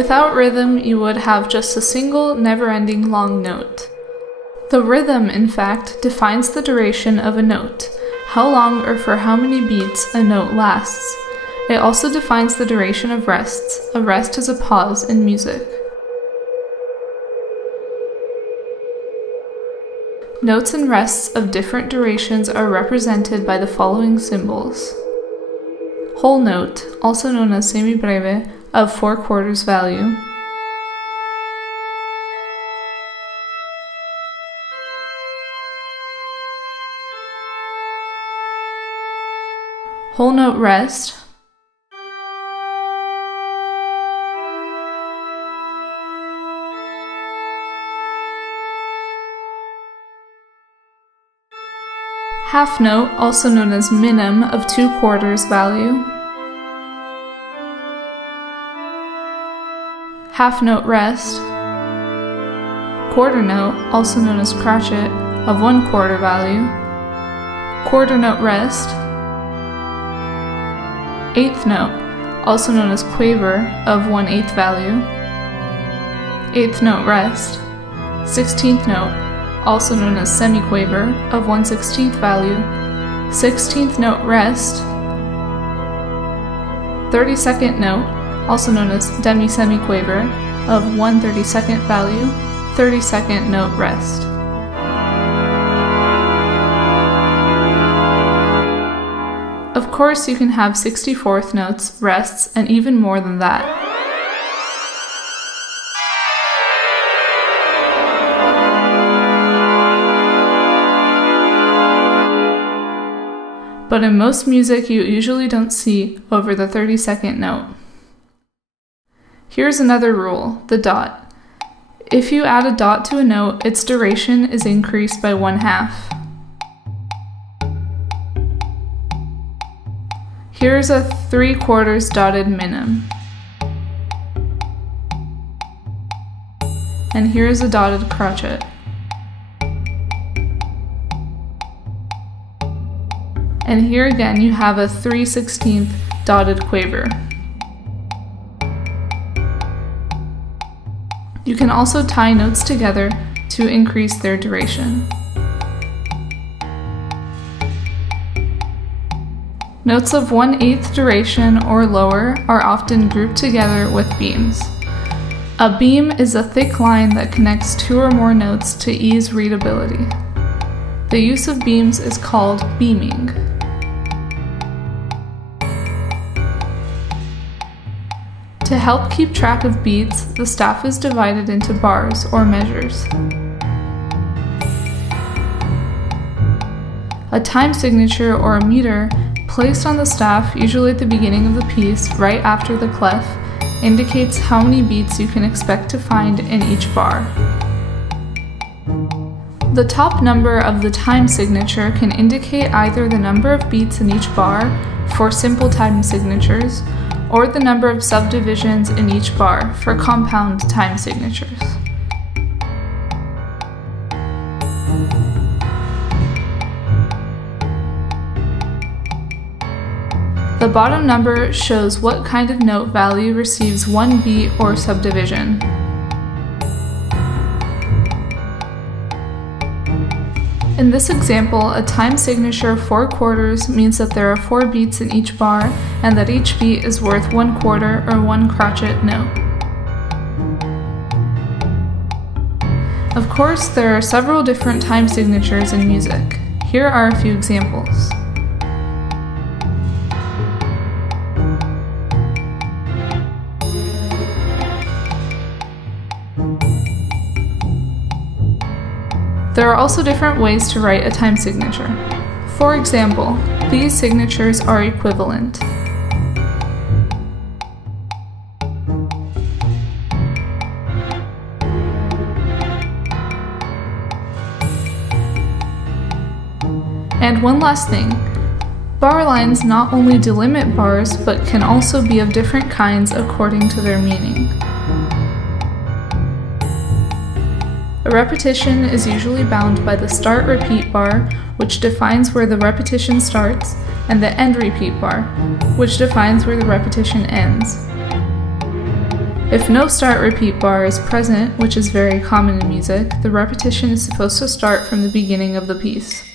Without rhythm, you would have just a single, never-ending long note. The rhythm, in fact, defines the duration of a note, how long or for how many beats a note lasts. It also defines the duration of rests. A rest is a pause in music. Notes and rests of different durations are represented by the following symbols. Whole note, also known as semibreve, of 4/4 value. Whole note rest. Half note, also known as minim, of 2/4 value. Half note rest. Quarter note, also known as crotchet, of 1/4 value. Quarter note rest. Eighth note, also known as quaver, of 1/8 value. Eighth note rest. 16th note, also known as semiquaver, of 1/16 value. 16th note rest. 32nd note, also known as demi-semiquaver, of 1/32 value. 32nd note rest. Of course, you can have 64th notes, rests, and even more than that. But in most music, you usually don't see over the 32nd note. Here's another rule, the dot. If you add a dot to a note, its duration is increased by 1/2. Here's a 3/4 dotted minim. And here's a dotted crotchet. And here again you have a 3/16 dotted quaver. You can also tie notes together to increase their duration. Notes of 1/8 duration or lower are often grouped together with beams. A beam is a thick line that connects 2 or more notes to ease readability. The use of beams is called beaming. To help keep track of beats, the staff is divided into bars or measures. A time signature or a meter placed on the staff, usually at the beginning of the piece, right after the clef, indicates how many beats you can expect to find in each bar. The top number of the time signature can indicate either the number of beats in each bar for simple time signatures, or the number of subdivisions in each bar for compound time signatures. The bottom number shows what kind of note value receives 1 beat or subdivision. In this example, a time signature of 4/4 means that there are 4 beats in each bar and that each beat is worth 1/4 or 1 crotchet note. Of course, there are several different time signatures in music. Here are a few examples. There are also different ways to write a time signature. For example, these signatures are equivalent. And one last thing, bar lines not only delimit bars, but can also be of different kinds according to their meaning. A repetition is usually bound by the start repeat bar, which defines where the repetition starts, and the end repeat bar, which defines where the repetition ends. If no start repeat bar is present, which is very common in music, the repetition is supposed to start from the beginning of the piece.